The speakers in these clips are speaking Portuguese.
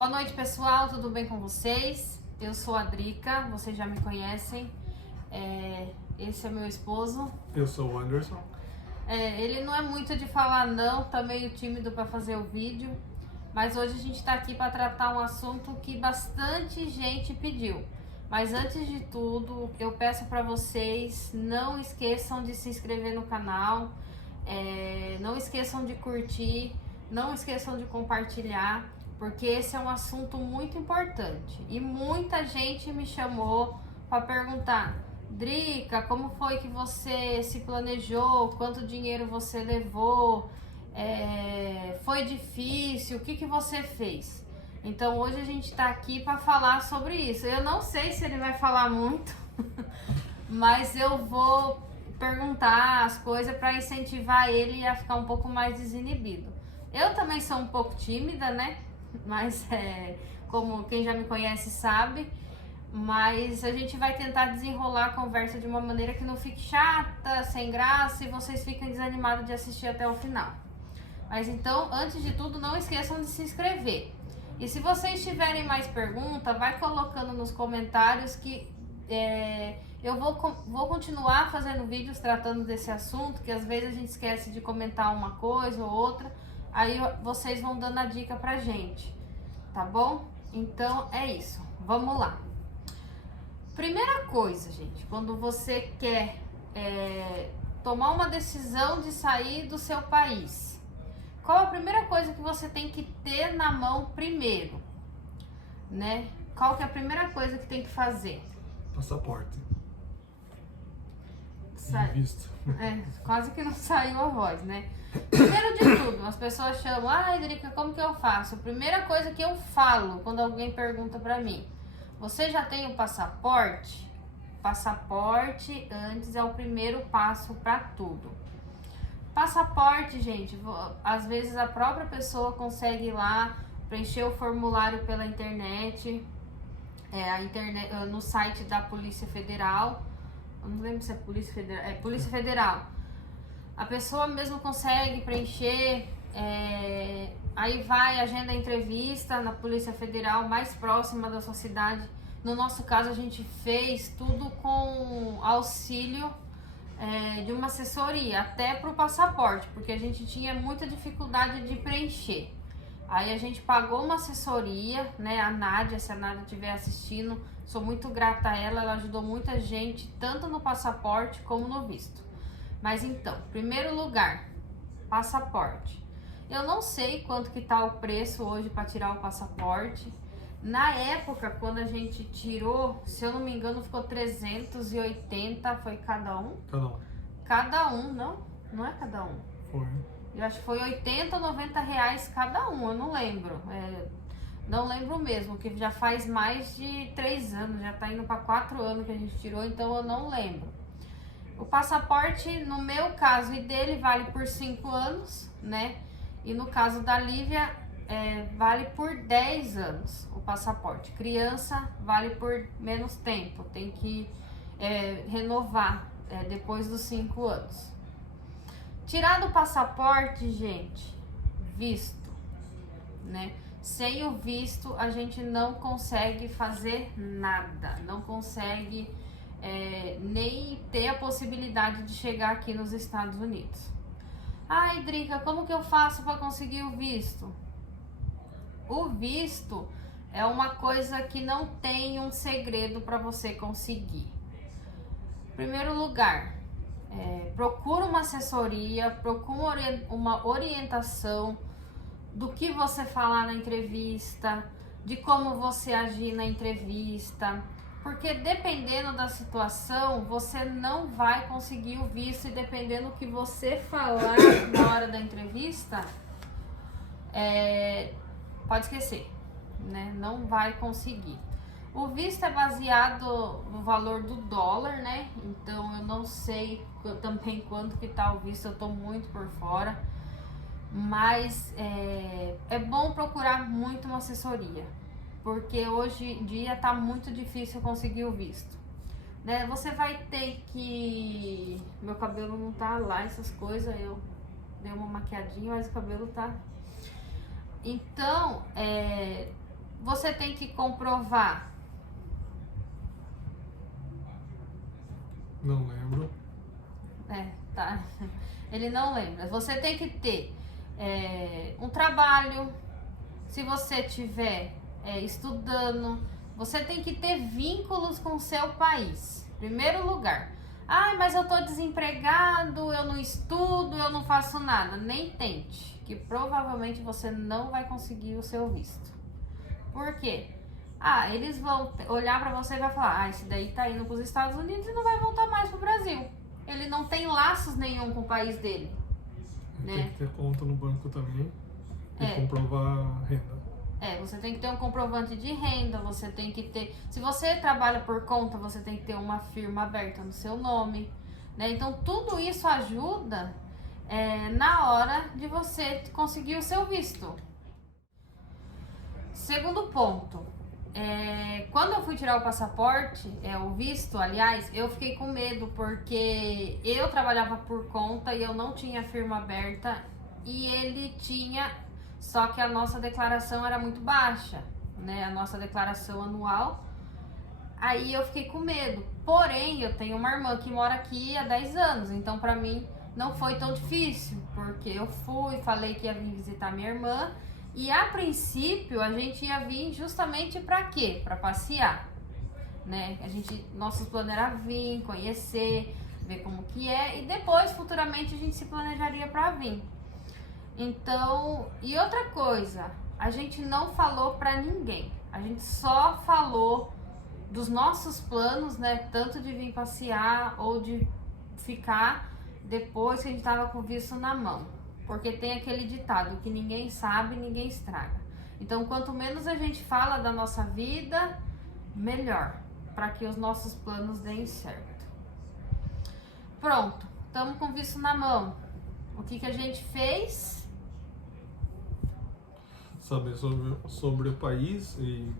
Boa noite, pessoal, tudo bem com vocês? Eu sou a Drica, vocês já me conhecem. Esse é meu esposo. Eu sou o Anderson. Ele não é muito de falar não, tá meio tímido para fazer o vídeo, mas hoje a gente está aqui para tratar um assunto que bastante gente pediu. Mas antes de tudo, eu peço para vocês não esqueçam de se inscrever no canal, não esqueçam de curtir, não esqueçam de compartilhar, porque esse é um assunto muito importante. E muita gente me chamou para perguntar: Drica, como foi que você se planejou? Quanto dinheiro você levou? Foi difícil? O que você fez? Então hoje a gente está aqui para falar sobre isso. Eu não sei se ele vai falar muito, mas eu vou perguntar as coisas para incentivar ele a ficar um pouco mais desinibido. Eu também sou um pouco tímida, né? Mas como quem já me conhece sabe. Mas a gente vai tentar desenrolar a conversa de uma maneira que não fique chata, sem graça e vocês fiquem desanimados de assistir até o final. Mas então, antes de tudo, não esqueçam de se inscrever. E se vocês tiverem mais perguntas, vai colocando nos comentários que eu vou continuar fazendo vídeos tratando desse assunto, que às vezes a gente esquece de comentar uma coisa ou outra, aí vocês vão dando a dica pra gente, tá bom? Então é isso, vamos lá. Primeira coisa, gente, quando você quer tomar uma decisão de sair do seu país, qual a primeira coisa que você tem que ter na mão primeiro, né? Qual que é a primeira coisa que tem que fazer? Passaporte. Visto. Quase que não saiu a voz, né? Primeiro de tudo, as pessoas chamam: ai, Drica, como que eu faço? A primeira coisa que eu falo quando alguém pergunta pra mim: você já tem o passaporte? Passaporte antes é o primeiro passo para tudo. Passaporte, gente, às vezes a própria pessoa consegue ir lá preencher o formulário pela internet, no site da Polícia Federal. Eu não lembro se é Polícia Federal. É Polícia Federal. A pessoa mesmo consegue preencher. Aí vai, agenda a entrevista na Polícia Federal mais próxima da sua cidade. No nosso caso, a gente fez tudo com auxílio de uma assessoria, até para o passaporte, porque a gente tinha muita dificuldade de preencher. Aí a gente pagou uma assessoria, né? A Nádia, se a Nádia estiver assistindo, sou muito grata a ela, ela ajudou muita gente, tanto no passaporte como no visto. Mas então, primeiro lugar, passaporte. Eu não sei quanto que tá o preço hoje para tirar o passaporte. Na época, quando a gente tirou, se eu não me engano, ficou 380, foi cada um? Cada um, não é cada um. Foi. Eu acho que foi 80 ou 90 reais cada um, eu não lembro. Não lembro mesmo, que já faz mais de 3 anos, já tá indo para 4 anos que a gente tirou, então eu não lembro. O passaporte, no meu caso e dele, vale por 5 anos, né? E no caso da Lívia, vale por 10 anos o passaporte. Criança vale por menos tempo, tem que renovar depois dos 5 anos. Tirado o passaporte, gente, visto, né? Sem o visto, a gente não consegue fazer nada, não consegue nem ter a possibilidade de chegar aqui nos Estados Unidos. Ai, Drica, como que eu faço para conseguir o visto? O visto é uma coisa que não tem um segredo para você conseguir. Em primeiro lugar, procura uma assessoria, procura uma orientação do que você falar na entrevista, de como você agir na entrevista, porque dependendo da situação, você não vai conseguir o visto, e dependendo do que você falar na hora da entrevista, pode esquecer, né? Não vai conseguir. O visto é baseado no valor do dólar, né? Então eu não sei também quanto que tá o visto, eu tô muito por fora. Mas é bom procurar muito uma assessoria, porque hoje em dia tá muito difícil conseguir o visto, né? Você vai ter que... Meu cabelo não tá lá, essas coisas, eu dei uma maquiadinha, mas o cabelo tá... Então, você tem que comprovar? Não lembro. Tá. Ele não lembra. Você tem que ter um trabalho. Se você estiver estudando, você tem que ter vínculos com o seu país. Primeiro lugar. Ai, mas eu tô desempregado, eu não estudo, eu não faço nada. Nem tente, que provavelmente você não vai conseguir o seu visto. Por quê? Eles vão olhar pra você e vai falar: esse daí tá indo pros Estados Unidos e não vai voltar mais pro Brasil. Ele não tem laços nenhum com o país dele. Tem que ter conta no banco também e comprovar a renda. Você tem que ter um comprovante de renda, você tem que ter... Se você trabalha por conta, você tem que ter uma firma aberta no seu nome, né? Então, tudo isso ajuda na hora de você conseguir o seu visto. Segundo ponto, quando eu fui tirar o passaporte, o visto, aliás, eu fiquei com medo porque eu trabalhava por conta e eu não tinha firma aberta e ele tinha, só que a nossa declaração era muito baixa, né? A nossa declaração anual. Aí eu fiquei com medo. Porém, eu tenho uma irmã que mora aqui há 10 anos, então pra mim não foi tão difícil, porque eu falei que ia vir visitar minha irmã. E a princípio a gente ia vir justamente para quê? Para passear, né? Nossos planos era vir, conhecer, ver como que é e depois futuramente a gente se planejaria para vir. Então, e outra coisa, a gente não falou para ninguém. A gente só falou dos nossos planos, né? Tanto de vir passear ou de ficar depois que a gente tava com o visto na mão. Porque tem aquele ditado que ninguém sabe, ninguém estraga. Então, quanto menos a gente fala da nossa vida, melhor, para que os nossos planos deem certo. Pronto, estamos com visto na mão. O que a gente fez? Saber sobre o país e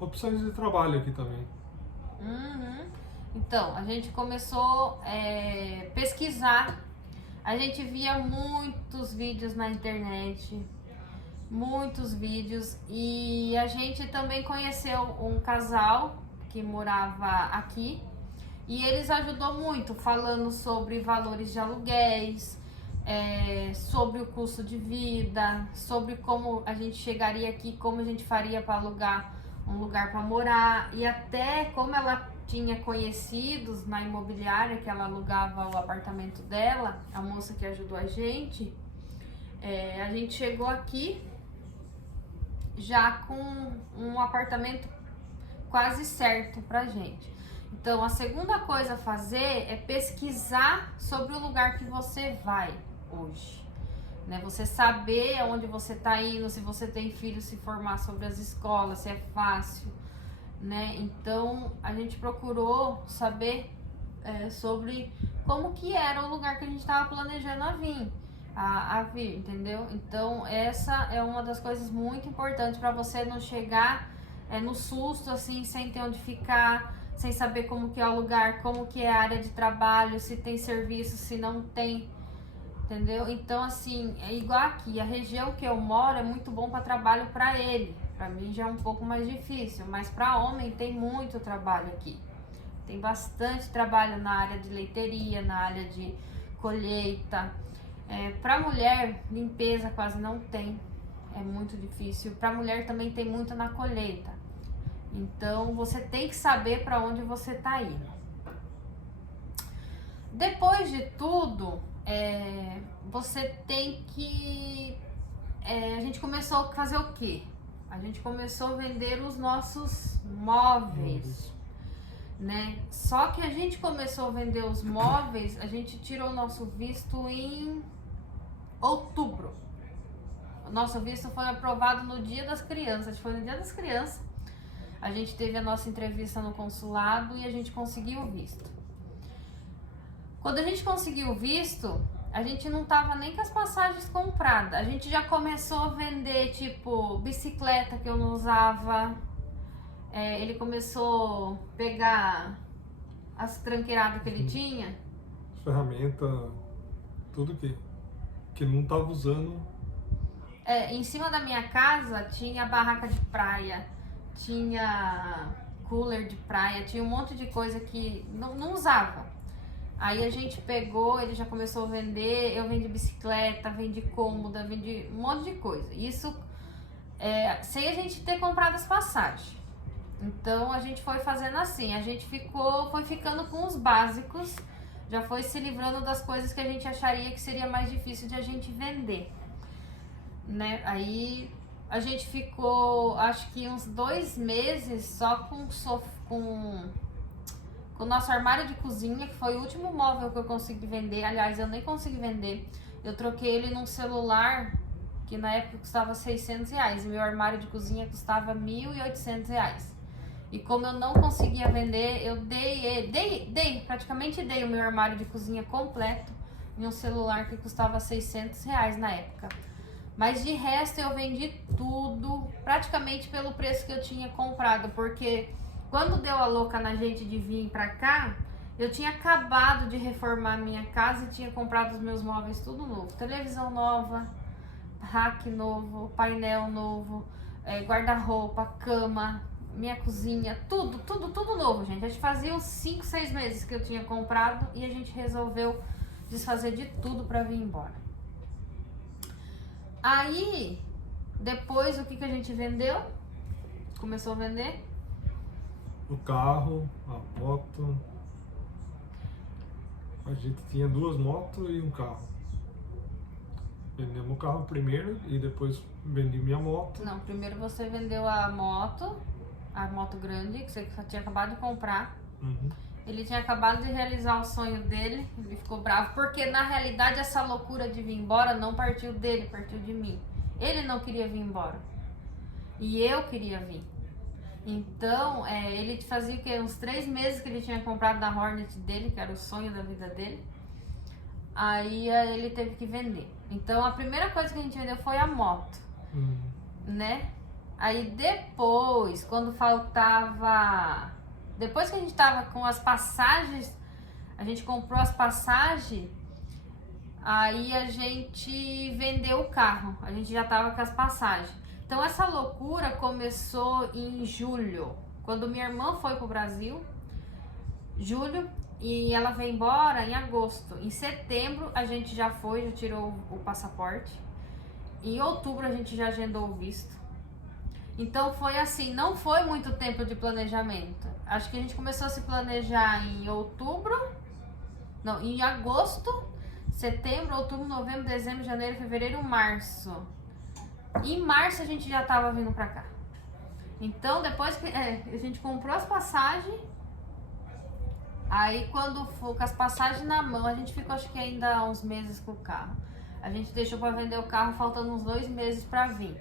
opções de trabalho aqui também. Então, a gente começou a pesquisar. A gente via muitos vídeos na internet, muitos vídeos, e a gente também conheceu um casal que morava aqui e eles ajudou muito falando sobre valores de aluguéis, sobre o custo de vida, sobre como a gente chegaria aqui, como a gente faria para alugar um lugar para morar e até como ela tinha conhecidos na imobiliária que ela alugava o apartamento dela, a moça que ajudou a gente chegou aqui já com um apartamento quase certo pra gente. Então, a segunda coisa a fazer é pesquisar sobre o lugar que você vai hoje, né? Você saber aonde você tá indo, se você tem filho, se informar sobre as escolas, se é fácil, né? Então a gente procurou saber sobre como que era o lugar que a gente estava planejando a vir, entendeu? Então essa é uma das coisas muito importantes para você não chegar no susto assim, sem ter onde ficar, sem saber como que é o lugar, como que é a área de trabalho, se tem serviço, se não tem, entendeu? Então assim, é igual aqui, a região que eu moro é muito bom para trabalho para ele. Para mim já é um pouco mais difícil, mas para homem tem muito trabalho aqui. Tem bastante trabalho na área de leiteria, na área de colheita. Para mulher, limpeza quase não tem, é muito difícil. Para mulher também tem muito na colheita. Então você tem que saber para onde você está indo. Depois de tudo, você tem que... a gente começou a fazer o quê? A gente começou a vender os nossos móveis, né? Só que a gente começou a vender os móveis, a gente tirou o nosso visto em outubro. O nosso visto foi aprovado no Dia das Crianças, foi no Dia das Crianças. A gente teve a nossa entrevista no consulado e a gente conseguiu o visto. Quando a gente conseguiu o visto, a gente não tava nem com as passagens compradas. A gente já começou a vender, tipo, bicicleta que eu não usava. Ele começou a pegar as tranqueiradas que ele tinha. Ferramenta, tudo que ele não tava usando. Em cima da minha casa tinha barraca de praia, tinha cooler de praia, tinha um monte de coisa que não usava. Aí a gente pegou, ele já começou a vender, eu vendi bicicleta, vendi cômoda, vendi um monte de coisa. Isso sem a gente ter comprado as passagens. Então a gente foi fazendo assim, a gente foi ficando com os básicos, já foi se livrando das coisas que a gente acharia que seria mais difícil de a gente vender, né? Aí a gente ficou, acho que uns 2 meses só com o nosso armário de cozinha, que foi o último móvel que eu consegui vender. Aliás, eu nem consegui vender. Eu troquei ele num celular que na época custava R$600 e meu armário de cozinha custava R$1.800. E como eu não conseguia vender, eu praticamente dei o meu armário de cozinha completo em um celular que custava R$600 na época. Mas de resto eu vendi tudo praticamente pelo preço que eu tinha comprado, porque quando deu a louca na gente de vir pra cá, eu tinha acabado de reformar minha casa e tinha comprado os meus móveis tudo novo. Televisão nova, rack novo, painel novo, guarda-roupa, cama, minha cozinha, tudo novo, gente. A gente fazia uns 5, 6 meses que eu tinha comprado e a gente resolveu desfazer de tudo pra vir embora. Aí, depois, o que a gente vendeu? Começou a vender? O carro, a moto. A gente tinha 2 motos e um carro. Vendemos o carro primeiro e depois vendi minha moto. Não, primeiro você vendeu a moto grande, que você tinha acabado de comprar. Uhum. Ele tinha acabado de realizar o sonho dele, ele ficou bravo, porque na realidade essa loucura de vir embora não partiu dele, partiu de mim. Ele não queria vir embora e eu queria vir. Então, ele fazia o quê? Uns 3 meses que ele tinha comprado da Hornet dele, que era o sonho da vida dele. Aí ele teve que vender. Então a primeira coisa que a gente vendeu foi a moto, né? Aí depois, quando faltava... Depois que a gente tava com as passagens, a gente comprou as passagens, aí a gente vendeu o carro. A gente já tava com as passagens. Então essa loucura começou em julho, quando minha irmã foi pro Brasil, julho, e ela veio embora em agosto. Em setembro a gente já tirou o passaporte. Em outubro a gente já agendou o visto. Então foi assim, não foi muito tempo de planejamento. Acho que a gente começou a se planejar em em agosto, setembro, outubro, novembro, dezembro, janeiro, fevereiro, março. Em março a gente já tava vindo pra cá. Então depois que a gente comprou as passagens, aí quando for com as passagens na mão, a gente ficou acho que ainda uns meses com o carro. A gente deixou pra vender o carro faltando uns 2 meses pra vir.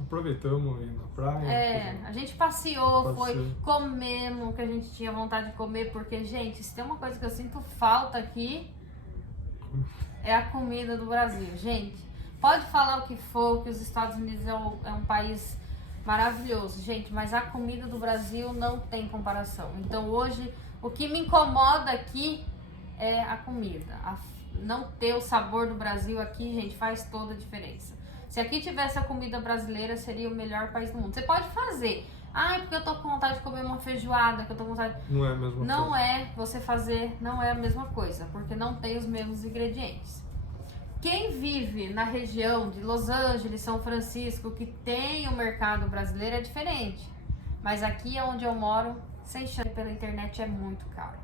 Aproveitamos ir na praia. A gente passeou, comemos o que a gente tinha vontade de comer, porque, gente, se tem uma coisa que eu sinto falta aqui, é a comida do Brasil. Gente, pode falar o que for, que os Estados Unidos é um país maravilhoso, gente, mas a comida do Brasil não tem comparação. Então hoje, o que me incomoda aqui é a comida. Não ter o sabor do Brasil aqui, gente, faz toda a diferença. Se aqui tivesse a comida brasileira, seria o melhor país do mundo. Você pode fazer. Porque eu tô com vontade de comer uma feijoada, que eu tô com vontade... Não é a mesma coisa. Não é você fazer, não é a mesma coisa, porque não tem os mesmos ingredientes. Quem vive na região de Los Angeles, São Francisco, que tem o mercado brasileiro, é diferente. Mas aqui onde eu moro, sem chance, pela internet é muito caro.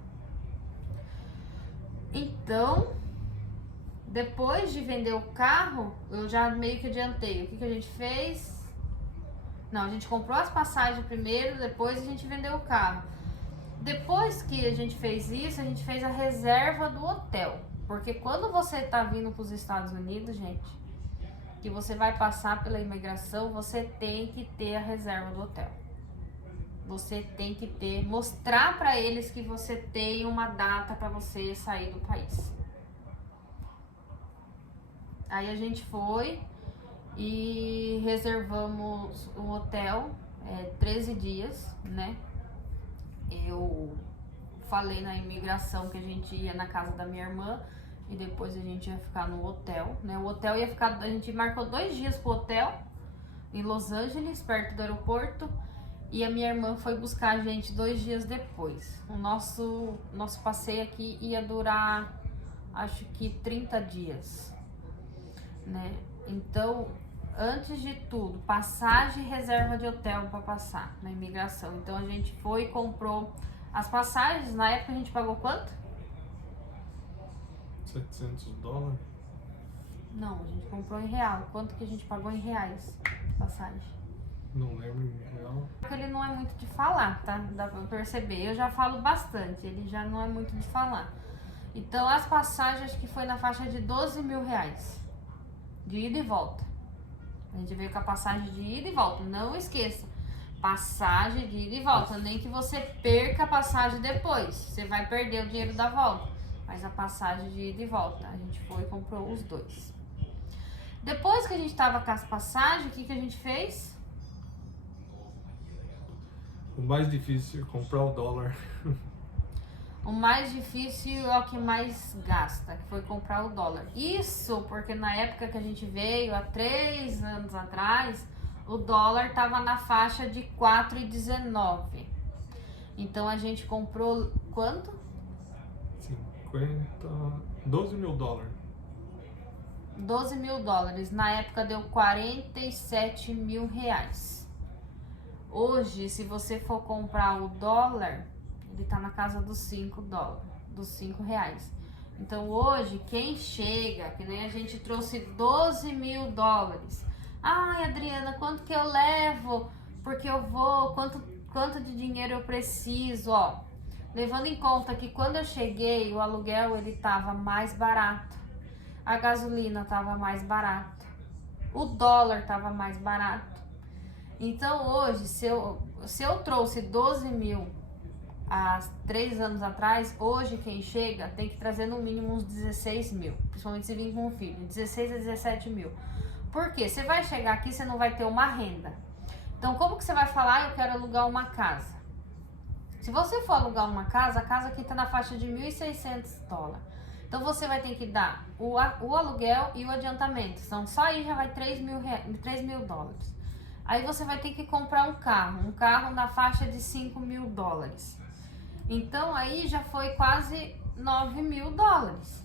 Então... Depois de vender o carro, eu já meio que adiantei. O que a gente fez? Não, a gente comprou as passagens primeiro, depois a gente vendeu o carro. Depois que a gente fez isso, a gente fez a reserva do hotel. Porque quando você tá vindo para os Estados Unidos, gente, que você vai passar pela imigração, você tem que ter a reserva do hotel. Você tem que mostrar para eles que você tem uma data para você sair do país. Aí a gente foi e reservamos um hotel, 13 dias, né? Eu falei na imigração que a gente ia na casa da minha irmã, e depois a gente ia ficar no hotel, né? O hotel ia ficar, a gente marcou 2 dias pro hotel em Los Angeles, perto do aeroporto, e a minha irmã foi buscar a gente 2 dias depois. O nosso passeio aqui ia durar, acho que 30 dias, né? Então, antes de tudo, passagem e reserva de hotel para passar na imigração. Então a gente foi e comprou as passagens. Na época a gente pagou quanto? $700. Não, a gente comprou em real. Quanto que a gente pagou em reais de passagem? Não lembro em real. Ele não é muito de falar, tá? Dá pra perceber. Eu já falo bastante, ele já não é muito de falar. Então as passagens acho que foi na faixa de 12 mil reais. De ida e volta. A gente veio com a passagem de ida e volta. Não esqueça. Passagem de ida e volta. Nem que você perca a passagem depois. Você vai perder o dinheiro da volta. Mas a passagem de ida e volta. A gente foi e comprou os 2. Depois que a gente tava com as passagens, o que a gente fez? O mais difícil é comprar o dólar. O mais difícil é o que mais gasta, que foi comprar o dólar. Isso porque na época que a gente veio, há 3 anos atrás, o dólar estava na faixa de 4,19. Então a gente comprou quanto? 12 mil dólares. 12 mil dólares. Na época deu 47 mil reais. Hoje, se você for comprar o dólar, ele tá na casa dos 5 dólares, dos 5 reais. Então hoje, quem chega, que nem a gente trouxe 12 mil dólares. Ai, Adriana, quanto que eu levo? Porque eu vou, quanto de dinheiro eu preciso, ó. Levando em conta que quando eu cheguei, o aluguel ele tava mais barato. A gasolina tava mais barata. O dólar tava mais barato. Então hoje, se eu trouxe 12 mil há 3 anos atrás, hoje quem chega tem que trazer no mínimo uns 16 mil, principalmente se vir com um filho, 16 a 17 mil. Por quê? Você vai chegar aqui, você não vai ter uma renda. Então como que você vai falar, eu quero alugar uma casa? Se você for alugar uma casa, a casa aqui está na faixa de 1.600 dólares. Então você vai ter que dar o aluguel e o adiantamento. Então só aí já vai 3 mil dólares. Aí você vai ter que comprar um carro na faixa de 5 mil dólares. Então aí já foi quase 9 mil dólares.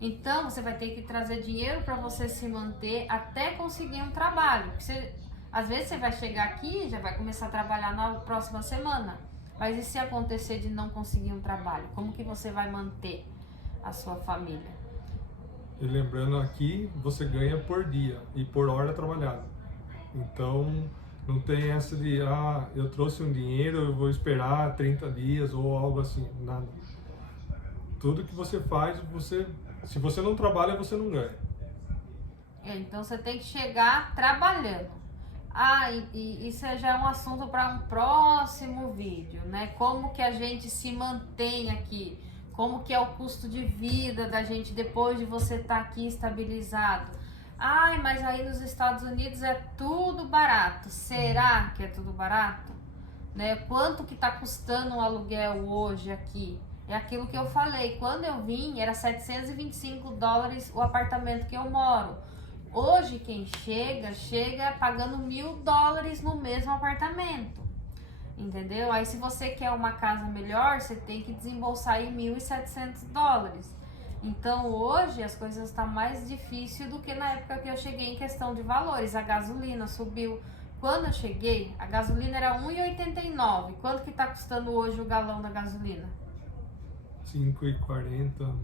Então você vai ter que trazer dinheiro para você se manter até conseguir um trabalho. Às vezes você vai chegar aqui e já vai começar a trabalhar na próxima semana. Mas e se acontecer de não conseguir um trabalho? Como que você vai manter a sua família? E lembrando aqui, você ganha por dia e por hora trabalhada. Então, não tem essa de, eu trouxe um dinheiro, eu vou esperar 30 dias ou algo assim, nada. Tudo que você faz, se você não trabalha, você não ganha. Então, você tem que chegar trabalhando. E isso já é um assunto para um próximo vídeo, né? Como que a gente se mantém aqui, como que é o custo de vida da gente depois de você estar aqui estabilizado. Mas aí nos Estados Unidos é tudo barato. Será que é tudo barato? Né? Quanto que tá custando um aluguel hoje aqui? É aquilo que eu falei. Quando eu vim, era 725 dólares o apartamento que eu moro. Hoje, quem chega pagando 1.000 dólares no mesmo apartamento. Entendeu? Aí, se você quer uma casa melhor, você tem que desembolsar aí 1.700 dólares. Então hoje as coisas estão mais difíceis do que na época que eu cheguei em questão de valores. A gasolina subiu. Quando eu cheguei, a gasolina era 1,89. Quanto que está custando hoje o galão da gasolina? 5,40,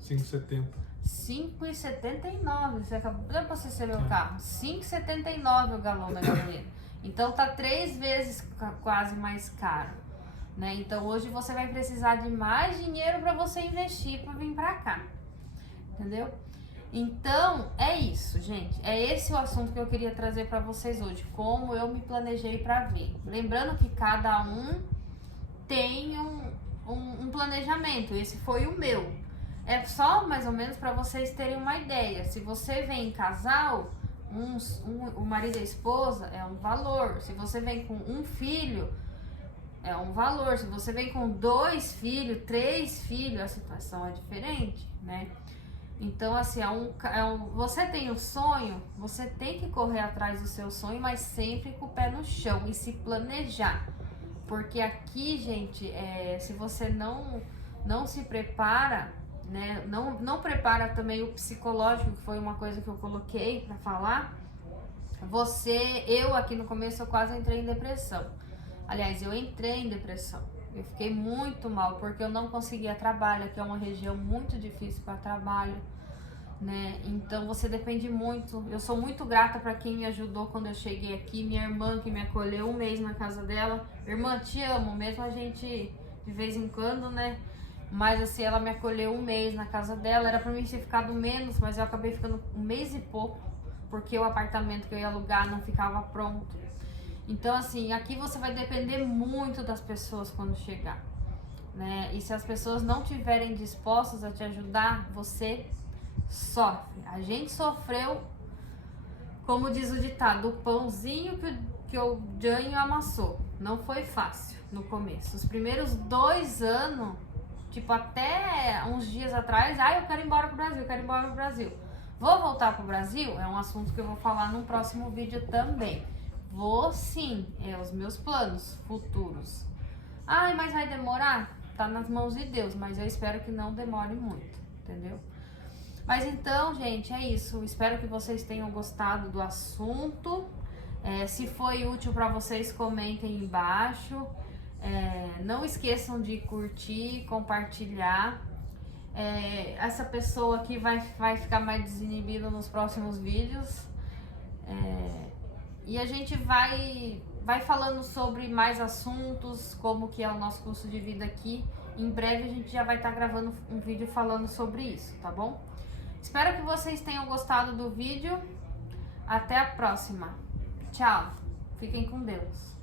5,70. 5,79. Você acabou de abastecer meu carro. 5,79 o galão da gasolina. Então tá 3 vezes quase mais caro. Né? Então hoje você vai precisar de mais dinheiro para você investir para vir para cá, entendeu? Então é isso, gente. É esse o assunto que eu queria trazer para vocês hoje, como eu me planejei para vir. Lembrando que cada um tem um planejamento. Esse foi o meu. É só mais ou menos para vocês terem uma ideia. Se você vem em casal, o marido e a esposa é um valor. Se você vem com um filho, é um valor. Se você vem com 2 filhos, 3 filhos, a situação é diferente, né? Então, assim, você tem um sonho, você tem que correr atrás do seu sonho, mas sempre com o pé no chão e se planejar. Porque aqui, gente, se você não se prepara, né, não prepara também o psicológico, que foi uma coisa que eu coloquei pra falar, eu aqui no começo eu quase entrei em depressão. Aliás, eu entrei em depressão. Eu fiquei muito mal, porque eu não conseguia trabalho, aqui é uma região muito difícil para trabalho, né? Então você depende muito. Eu sou muito grata para quem me ajudou quando eu cheguei aqui, minha irmã que me acolheu um mês na casa dela. Irmã, te amo, mesmo a gente de vez em quando, né? Mas assim, ela me acolheu um mês na casa dela, era para mim ter ficado menos, mas eu acabei ficando um mês e pouco, porque o apartamento que eu ia alugar não ficava pronto. Então, assim, aqui você vai depender muito das pessoas quando chegar, né? E se as pessoas não estiverem dispostas a te ajudar, você sofre. A gente sofreu, como diz o ditado, o pãozinho que o Jânio amassou. Não foi fácil no começo. Os primeiros 2 anos, tipo, até uns dias atrás, eu quero ir embora pro Brasil, eu quero ir embora pro Brasil. Vou voltar pro Brasil? É um assunto que eu vou falar num próximo vídeo também. Vou sim, os meus planos futuros. Mas vai demorar? Tá nas mãos de Deus, mas eu espero que não demore muito, entendeu? Mas então, gente, é isso. Espero que vocês tenham gostado do assunto. Se foi útil para vocês, comentem embaixo. Não esqueçam de curtir, compartilhar. Essa pessoa aqui vai ficar mais desinibida nos próximos vídeos. E a gente vai falando sobre mais assuntos, como que é o nosso curso de vida aqui. Em breve a gente já vai estar gravando um vídeo falando sobre isso, tá bom? Espero que vocês tenham gostado do vídeo. Até a próxima. Tchau. Fiquem com Deus.